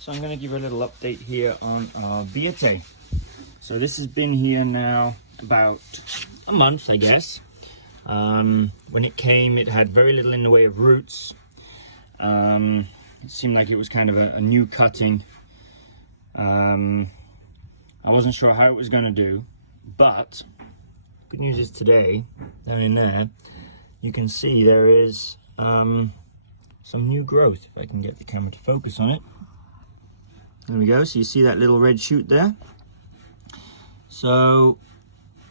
So I'm going to give you a little update here on our Billietiae. So this has been here now about a month, I guess. When it came, it had very little in the way of roots. It seemed like it was kind of a new cutting. I wasn't sure how it was going to do, but good news is today, down in there, you can see there is some new growth. If I can get the camera to focus on it. There we go. So you see that little red shoot there. So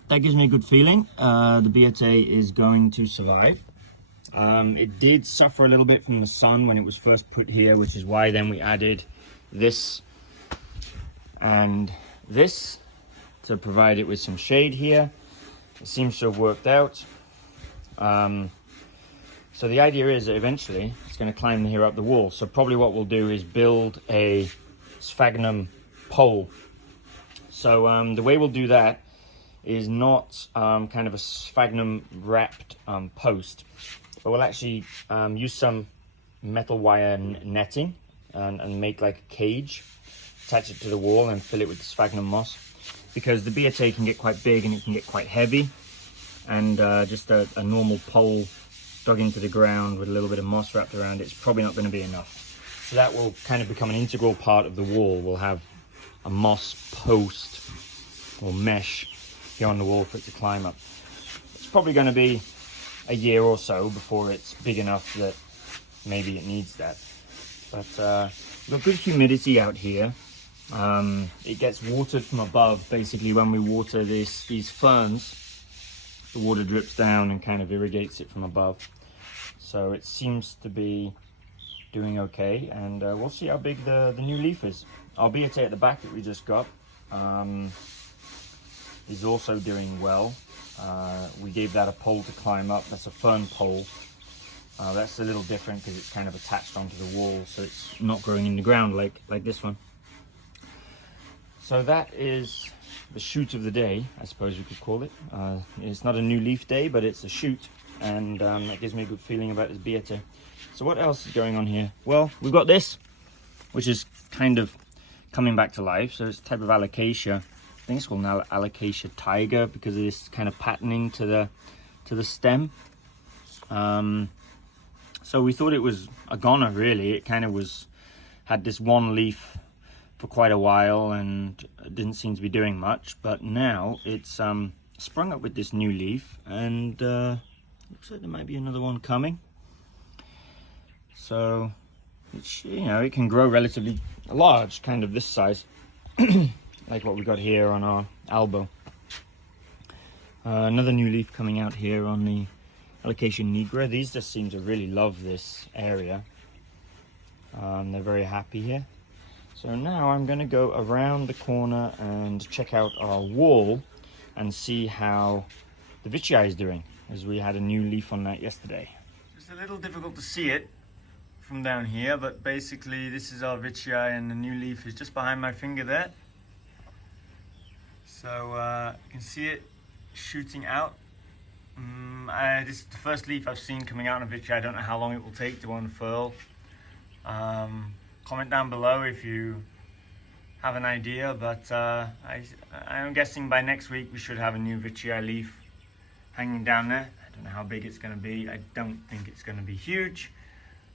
that gives me a good feeling. The Billietiae is going to survive. It did suffer a little bit from the sun when it was first put here, which is why then we added this and this to provide it with some shade here. It seems to have worked out. So the idea is that eventually it's going to climb here up the wall. So probably what we'll do is build a sphagnum pole. So the way we'll do that is not kind of a sphagnum wrapped post, but we'll actually use some metal wire netting and make like a cage, attach it to the wall and fill it with sphagnum moss, because the Billietiae can get quite big and it can get quite heavy, and just a normal pole dug into the ground with a little bit of moss wrapped around it's probably not going to be enough. So that will kind of become an integral part of the wall. We'll have a moss post or mesh here on the wall for it to climb up. It's probably going to be a year or so before it's big enough that maybe it needs that. But we've got good humidity out here. It gets watered from above. Basically, when we water these ferns, the water drips down and kind of irrigates it from above. So it seems to be doing okay, and we'll see how big the new leaf is. Our Billietiae at the back that we just got is also doing well. We gave that a pole to climb up. That's a fern pole. That's a little different because it's kind of attached onto the wall, so it's not growing in the ground like this one. So that is the shoot of the day, I suppose you could call it. It's not a new leaf day, but it's a shoot, and that gives me a good feeling about this Billietiae. So what else is going on here? Well, we've got this, which is kind of coming back to life. So it's a type of alocasia. I think it's called an alocasia tiger because of this kind of patterning to the stem. So we thought it was a goner, really. It kind of had this one leaf for quite a while and didn't seem to be doing much. But now it's sprung up with this new leaf, and looks like there might be another one coming. So it's, it can grow relatively large, kind of this size, like what we got here on our elbow. Another new leaf coming out here on the Alocasia nigra. These just seem to really love this area. They're very happy here. So now I'm going to go around the corner and check out our wall and see how the Veitchii is doing, as we had a new leaf on that yesterday. It's a little difficult to see it from down here, but basically this is our Veitchii and the new leaf is just behind my finger there. So you can see it shooting out. This is the first leaf I've seen coming out of Veitchii. I don't know how long it will take to unfurl. Comment down below if you have an idea, but I'm guessing by next week we should have a new Veitchii leaf hanging down there. I don't know how big it's going to be. I don't think it's going to be huge,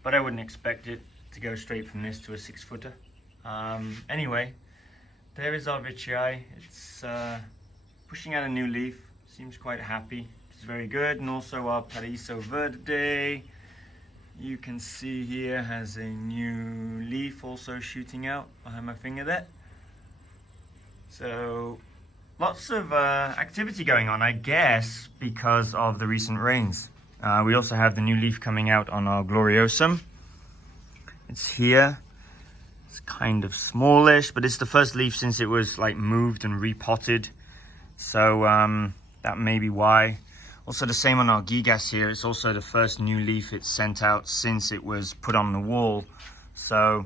but I wouldn't expect it to go straight from this to a 6-footer. Anyway, there is our Veitchii. It's pushing out a new leaf. Seems quite happy. It's very good. And also our Paraiso Verde, you can see here, has a new leaf also shooting out behind my finger there. So lots of activity going on, I guess, because of the recent rains. We also have the new leaf coming out on our Gloriosum. It's here. It's kind of smallish, but it's the first leaf since it was like moved and repotted. So that may be why. Also the same on our Gigas here. It's also the first new leaf it's sent out since it was put on the wall. So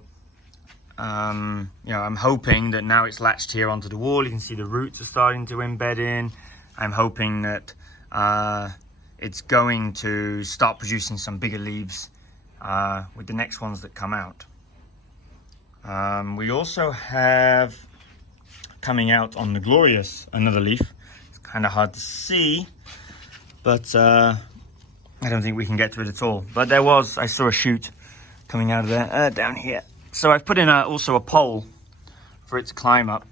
I'm hoping that now it's latched here onto the wall. You can see the roots are starting to embed in. I'm hoping that it's going to start producing some bigger leaves with the next ones that come out. We also have coming out on the Glorious another leaf. It's kind of hard to see, but I don't think we can get to it at all. But I saw a shoot coming out of there down here. So I've put in also a pole for it to climb up.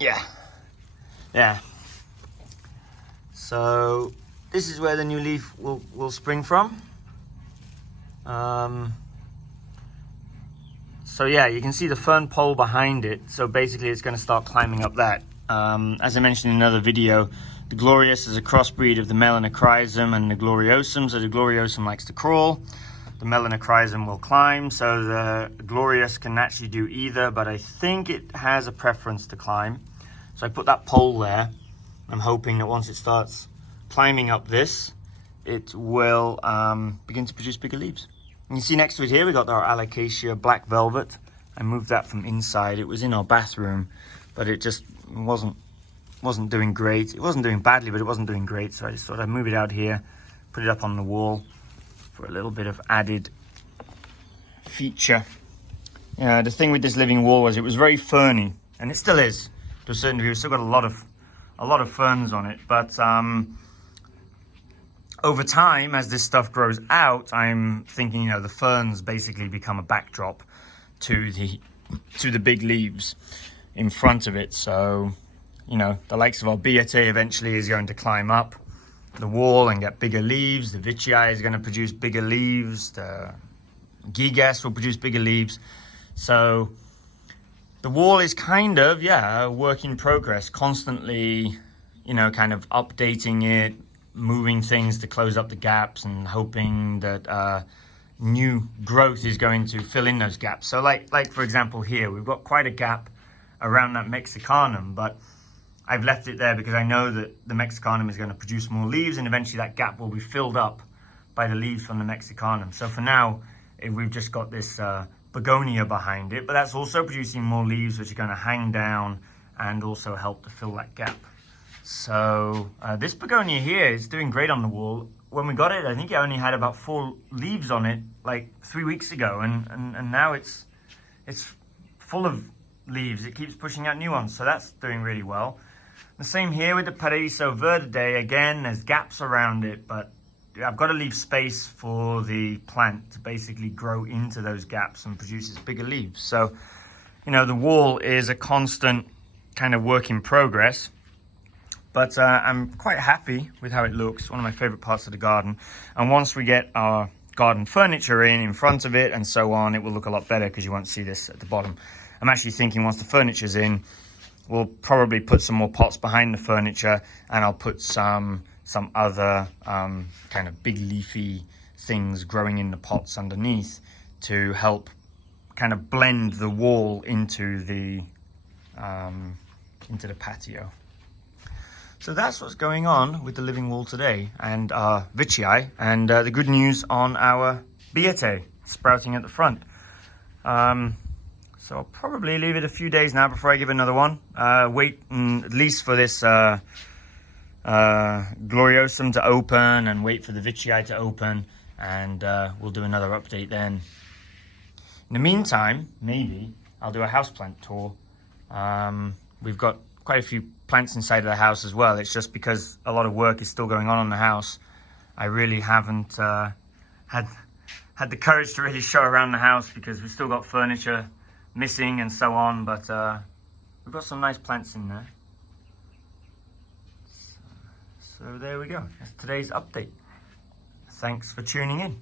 Yeah. So this is where the new leaf will spring from. So yeah, you can see the fern pole behind it. So basically it's going to start climbing up that. As I mentioned in another video, the Glorious is a crossbreed of the Melanochrysum and the Gloriosum. So the Gloriosum likes to crawl, the Melanochrysum will climb. So the Glorious can actually do either, but I think it has a preference to climb. So I put that pole there. I'm hoping that once it starts climbing up this, it will begin to produce bigger leaves. And you see next to it here, we got our Alocasia Black Velvet. I moved that from inside. It was in our bathroom, but it just wasn't doing great. It wasn't doing badly, but it wasn't doing great. So I just thought I'd move it out here, put it up on the wall for a little bit of added feature. Yeah, the thing with this living wall was it was very ferny, and it still is to a certain degree. We've still got a lot of ferns on it, but over time, as this stuff grows out, I'm thinking, you know, the ferns basically become a backdrop to the big leaves in front of it. So, you know, the likes of our Billietiae eventually is going to climb up the wall and get bigger leaves. The Veitchii is going to produce bigger leaves. The Gigas will produce bigger leaves. So the wall is kind of, a work in progress, constantly, you know, kind of updating it, moving things to close up the gaps and hoping that new growth is going to fill in those gaps. So like for example here, we've got quite a gap around that Mexicanum, but I've left it there because I know that the Mexicanum is going to produce more leaves, and eventually that gap will be filled up by the leaves from the Mexicanum. So for now, we've just got this begonia behind it, but that's also producing more leaves which are going to hang down and also help to fill that gap. So this begonia here is doing great on the wall. When we got it, I think it only had about 4 leaves on it like 3 weeks ago, and now it's full of leaves. It keeps pushing out new ones, so that's doing really well. The same here with the Paraiso Verde. Again, there's gaps around it, but I've got to leave space for the plant to basically grow into those gaps and produce its bigger leaves. So, you know, the wall is a constant kind of work in progress. But I'm quite happy with how it looks. One of my favorite parts of the garden. And once we get our garden furniture in front of it and so on, it will look a lot better because you won't see this at the bottom. I'm actually thinking once the furniture's in, we'll probably put some more pots behind the furniture, and I'll put some other kind of big leafy things growing in the pots underneath to help kind of blend the wall into the patio. So that's what's going on with the living wall today and our Veitchii, and the good news on our Billietiae sprouting at the front. So I'll probably leave it a few days now before I give another one. Wait at least for this Gloriosum to open, and wait for the Veitchii to open, and we'll do another update then. In the meantime, maybe I'll do a houseplant tour. We've got quite a few plants inside of the house as well. It's just because a lot of work is still going on the house, I really haven't had the courage to really show around the house because we've still got furniture missing and so on, but we've got some nice plants in there. So there we go. That's today's update. Thanks for tuning in.